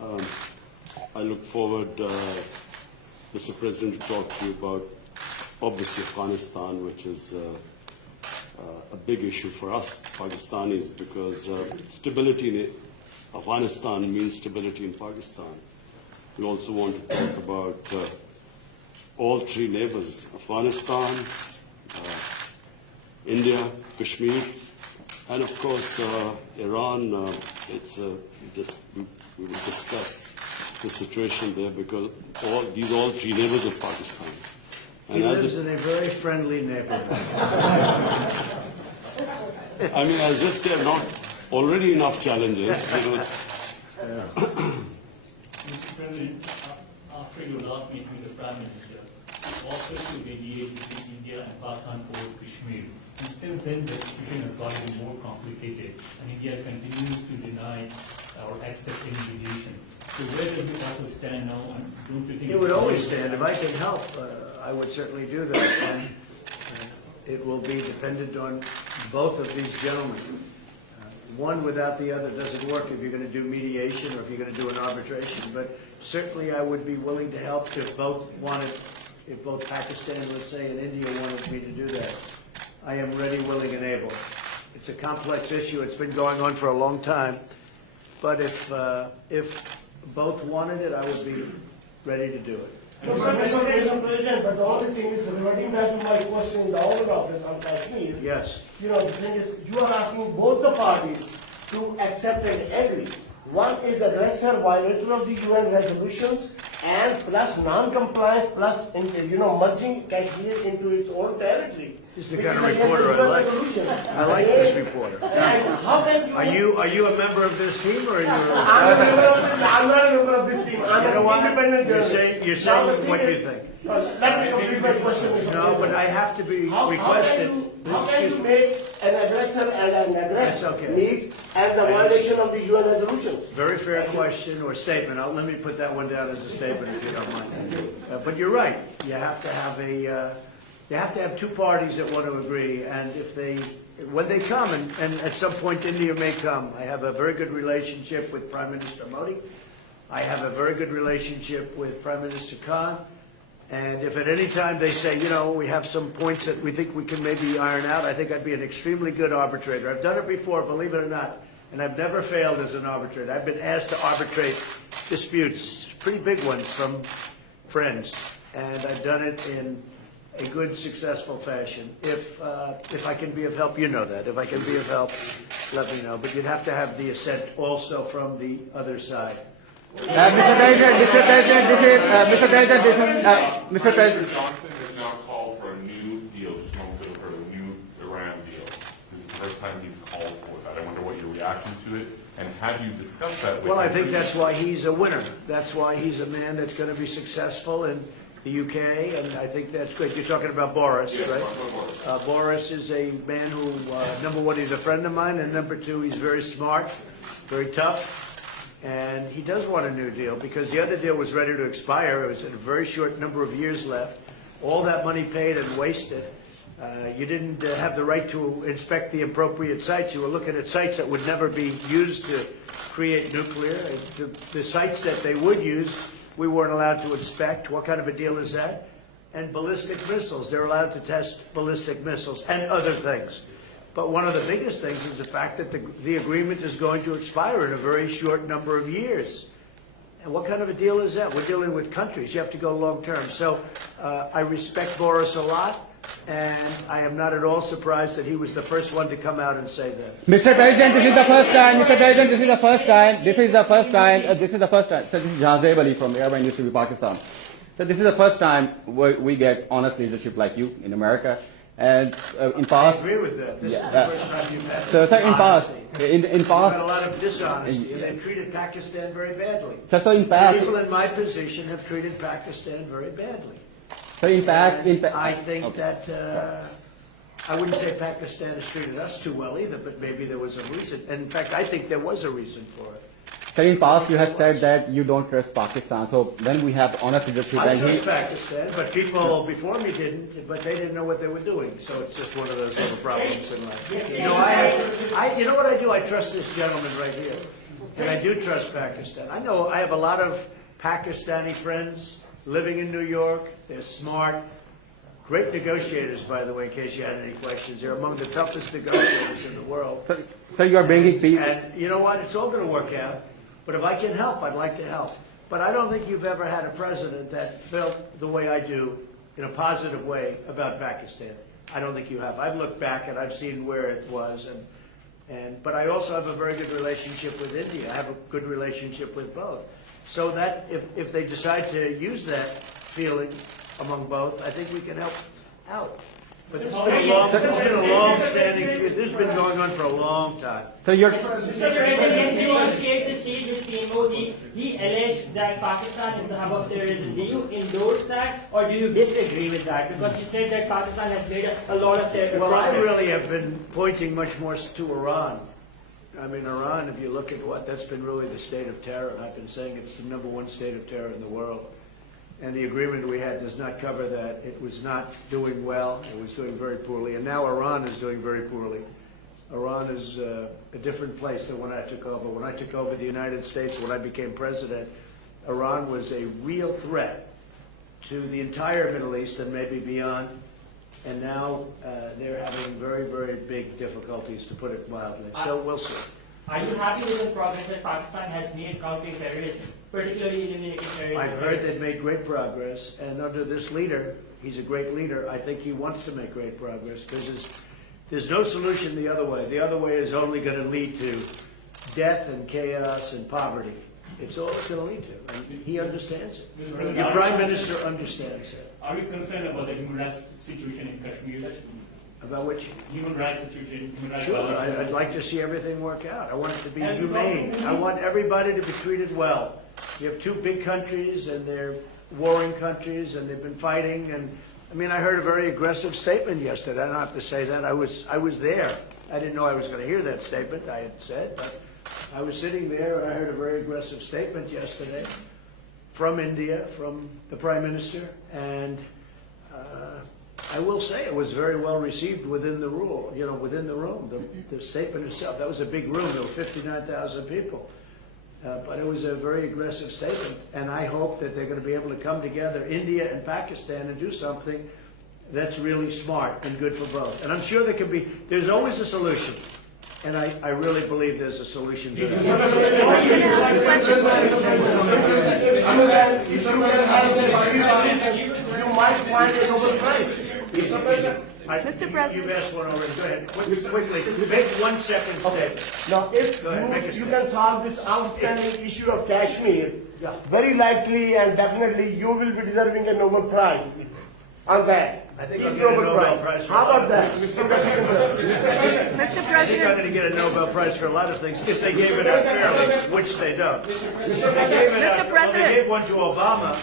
I look forward, Mr. President, to talk to you about, obviously, Afghanistan, which is a big issue for us, Pakistanis, because stability in Afghanistan means stability in Pakistan. We also want to talk about all three neighbors, Afghanistan, India, Kashmir, and of course Iran. We will discuss the situation there because all three neighbors of Pakistan. And he lives in a very friendly neighborhood. I mean, as if there are not already enough challenges. Mr. President, after your last meeting with the Prime Minister, offers to mediate between India and Pakistan over Kashmir. And since then, the situation has gotten more complicated, and India continues to deny or accept any mediation. So where does it also stand now? And don't you think It would always stand. If I can help, I would certainly do that. And it will be dependent on both of these gentlemen. One without the other doesn't work if you're going to do mediation or if you're going to do an arbitration. But certainly I would be willing to help if both Pakistan, let's say, and India wanted me to do that. I am ready, willing, and able. It's a complex issue. It's been going on for a long time. But if both wanted it, I would be ready to do it. Mr. President, but the only thing is, reverting back to my question in the Oval Office on Kashmir, Yes. the thing is, you are asking both the parties to accept and agree. One is aggressor, violator of the UN resolutions, and plus non-compliant, plus merging Kashmir into its own territory. This is the kind of reporter I like. I like this reporter. And how can you? Are you a member of this team or are you? I'm not a member of this team. I'm an independent journalist. You're saying what you think. Let me complete my question, Mr. No, President. but I have to be How requested. can you make an aggressor and an aggressor okay. meet and the violation of the UN resolutions? Very fair question or statement. Let me put that one down as a statement if you don't mind. But you're right. You have to have two parties that want to agree, and when they come, and at some point India may come. I have a very good relationship with Prime Minister Modi. I have a very good relationship with Prime Minister Khan. And if at any time they say, we have some points that we think we can maybe iron out, I think I'd be an extremely good arbitrator. I've done it before, believe it or not, and I've never failed as an arbitrator. I've been asked to arbitrate disputes, pretty big ones from friends, and I've done it in a good, successful fashion. If I can be of help, you know that. If I can be of help, let me know. But you'd have to have the assent also from the other side. Mr. President, Johnson has now called for a new deal, for a new Iran deal. This is the first time he's called for that. I wonder what your reaction to it, and have you discussed that with him? Well, I think that's why he's a winner. That's why he's a man that's going to be successful in the UK, and I think that's great. You're talking about Boris, yes, right? Boris is a man who, number one, he's a friend of mine, and number two, he's very smart, very tough. And he does want a new deal because the other deal was ready to expire. It was a very short number of years left. All that money paid and wasted. You didn't have the right to inspect the appropriate sites. You were looking at sites that would never be used to create nuclear. The sites that they would use, we weren't allowed to inspect. What kind of a deal is that? And ballistic missiles. They're allowed to test ballistic missiles and other things. But one of the biggest things is the fact that the agreement is going to expire in a very short number of years. And what kind of a deal is that? We're dealing with countries. You have to go long term. So I respect Boris a lot, and I am not at all surprised that he was the first one to come out and say that. Mr. President, this is the first time. Mr. President, this is the first time. This is the first time. This is the first time. So this is Jazeb Ali from Airline Industry, Pakistan. So this is the first time we get honest leadership like you in America. And in past, I agree with that. This is the first time you've had so in past, You've had a lot of dishonesty, and they've treated Pakistan very badly. So in past, people in my position have treated Pakistan very badly. So in past, I think that I wouldn't say Pakistan has treated us too well either, but maybe there was a reason. And in fact, I think there was a reason for it. So in past, you have said that you don't trust Pakistan. So then we have honest leadership. I trust Pakistan, but people before me didn't. But they didn't know what they were doing. So it's just one of those little problems in life. You know what I do? I trust this gentleman right here. And I do trust Pakistan. I know I have a lot of Pakistani friends living in New York. They're smart. Great negotiators, by the way, in case you had any questions. They're among the toughest negotiators in the world. So you are bringing people. And you know what? It's all going to work out. But if I can help, I'd like to help. But I don't think you've ever had a president that felt the way I do in a positive way about Pakistan. I don't think you have. I've looked back and I've seen where it was. But I also have a very good relationship with India. I have a good relationship with both. So that if they decide to use that feeling among both, I think we can help out. But this has been a long-standing feud. This has been going on for a long time. So you're. Mr. President, he negotiated the siege with PMO. He alleged that Pakistan is the hub of terrorism. Do you endorse that, or do you disagree with that? Because you said that Pakistan has made a lot of terror. Well, I really have been pointing much more to Iran. I mean, Iran, if you look at that's been really the state of terror. And I've been saying it's the #1 state of terror in the world. And the agreement we had does not cover that. It was not doing well. It was doing very poorly. And now Iran is doing very poorly. Iran is a different place than when I took over. When I took over the United States, when I became president, Iran was a real threat to the entire Middle East and maybe beyond. And now they're having very, very big difficulties, to put it mildly. So we'll see. Are you happy with the progress that Pakistan has made countering terrorism, particularly eliminating terrorism? I've heard they've made great progress, and under this leader, he's a great leader. I think he wants to make great progress because there's no solution the other way. The other way is only going to lead to death and chaos and poverty. It's all it's going to lead to, and he understands it. Your Prime Minister understands it. Are you concerned about the human rights situation in Kashmir? About which? Human rights situation, human rights Sure, violations. I'd like to see everything work out. I want it to be humane. I want everybody to be treated well. You have two big countries, and they're warring countries, and they've been fighting. And I mean, I heard a very aggressive statement yesterday. I don't have to say that. I was there. I didn't know I was going to hear that statement. I had said, but I was sitting there, and I heard a very aggressive statement yesterday from India, from the Prime Minister, and I will say it was very well received within the within the room. The statement itself, that was a big room. There were 59,000 people. But it was a very aggressive statement. And I hope that they're going to be able to come together, India and Pakistan, and do something that's really smart and good for both. And I'm sure there's always a solution. And I really believe there's a solution to that. You might find a Nobel Prize. Mr. President. You've asked one already. Go ahead. Quickly. Make 1 second statement. Now, if Go ahead, make a you statement. can solve this outstanding issue of Kashmir, very likely and definitely you will be deserving a Nobel Prize on that. I think Peace I'll get a Nobel Prize for How about that. that? Mr. I think I'm President. going to get a Nobel Prize for a lot of things if they gave it out fairly, which they don't. Mr. President. They gave one to Obama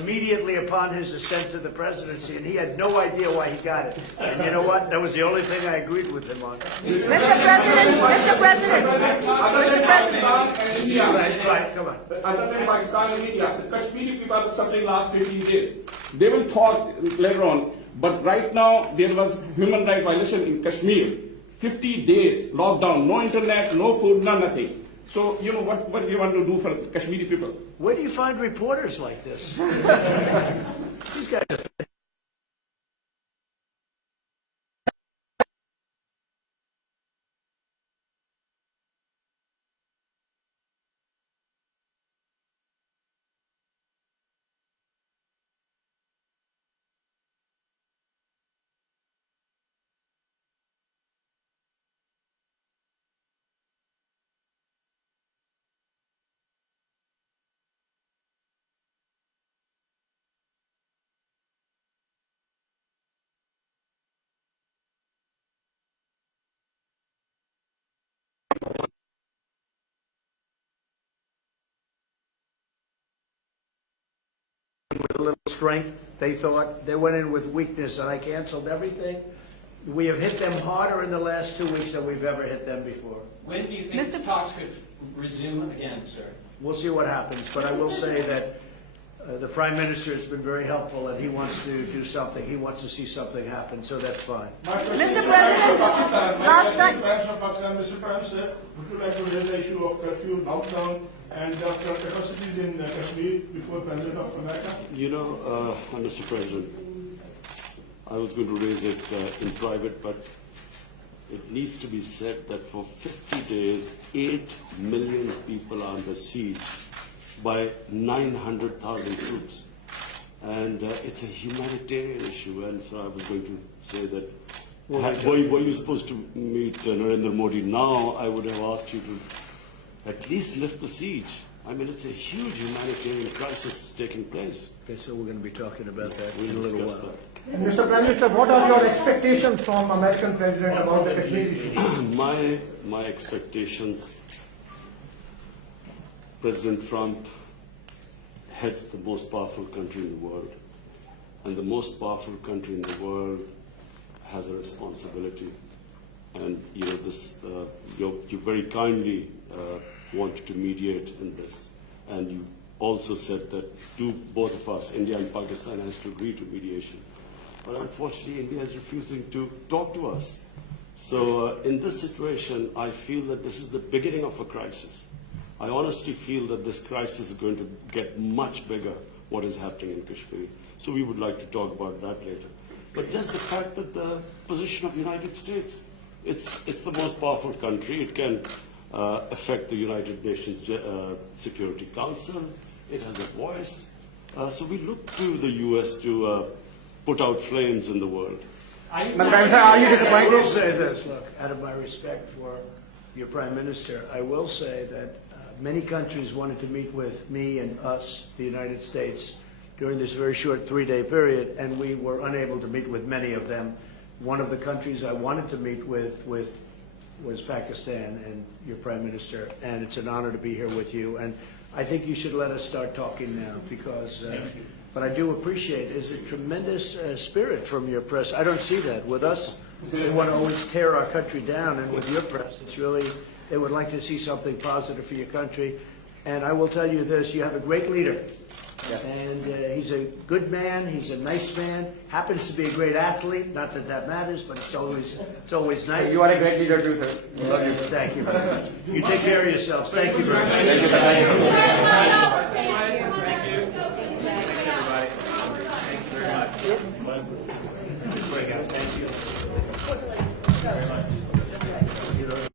immediately upon his ascent to the presidency, and he had no idea why he got it. And you know what? That was the only thing I agreed with him on. Mr. President. Mr. President. Mr. President. India, Right, come on. other than Pakistan and India, the Kashmiri people are suffering last 15 days. They will talk later on, but right now there was human rights violation in Kashmir. 50 days lockdown, no internet, no food, no nothing. So, you know, what do you want to do for Kashmiri people? Where do you find reporters like this? These guys are with a little strength. They thought they went in with weakness, and I canceled everything. We have hit them harder in the last 2 weeks than we've ever hit them before. When do you think Mr. talks could resume again, sir? We'll see what happens, but I will say that the Prime Minister has been very helpful, and he wants to do something. He wants to see something happen, so that's fine. Mr. President, last time. Friends of Pakistan, Mr. Prime Minister, would you like to raise the issue of curfew, lockdown, and capacities in Kashmir before President of America? You know, Mr. President, I was going to raise it in private, but it needs to be said that for 50 days, 8 million people are under siege by 900,000 troops. And it's a humanitarian issue, and so I was going to say that were you supposed to meet Narendra Modi now, I would have asked you to at least lift the siege. I mean, it's a huge humanitarian crisis taking place. Okay, so we're going to be talking about that We'll in a little discuss while. that. Mr. Prime Minister, what are your expectations from American President about the Kashmir issue? My expectations, President Trump heads the most powerful country in the world, and the most powerful country in the world has a responsibility. And you know this, you very kindly wanted to mediate in this, and you also said that both of us, India and Pakistan, has to agree to mediation. But unfortunately, India is refusing to talk to us. So in this situation, I feel that this is the beginning of a crisis. I honestly feel that this crisis is going to get much bigger, what is happening in Kashmir. So we would like to talk about that later. But just the fact that the position of the United States, it's the most powerful country. It can affect the United Nations Security Council. It has a voice. So we look to the U.S. to put out flames in the world. Are you I will say this, look, out of my respect for your Prime Minister, I will say that many countries wanted to meet with me and us, the United States, during this very short 3-day period, and we were unable to meet with many of them. One of the countries I wanted to meet with was Pakistan and your Prime Minister, and it's an honor to be here with you. And I think you should let us start talking now, because but I do appreciate there's a tremendous spirit from your press. I don't see that with us. They want to always tear our country down, and with your press, it's really, they would like to see something positive for your country. And I will tell you this, you have a great leader. Yeah. And he's a good man, he's a nice man, happens to be a great athlete, not that that matters, but it's always nice. You are a great leader too, sir. We love you. Thank you very much. You take care of yourselves. Thank you very much. Thank you, sir. Thank you. Everybody. Thank you very much. Thank you.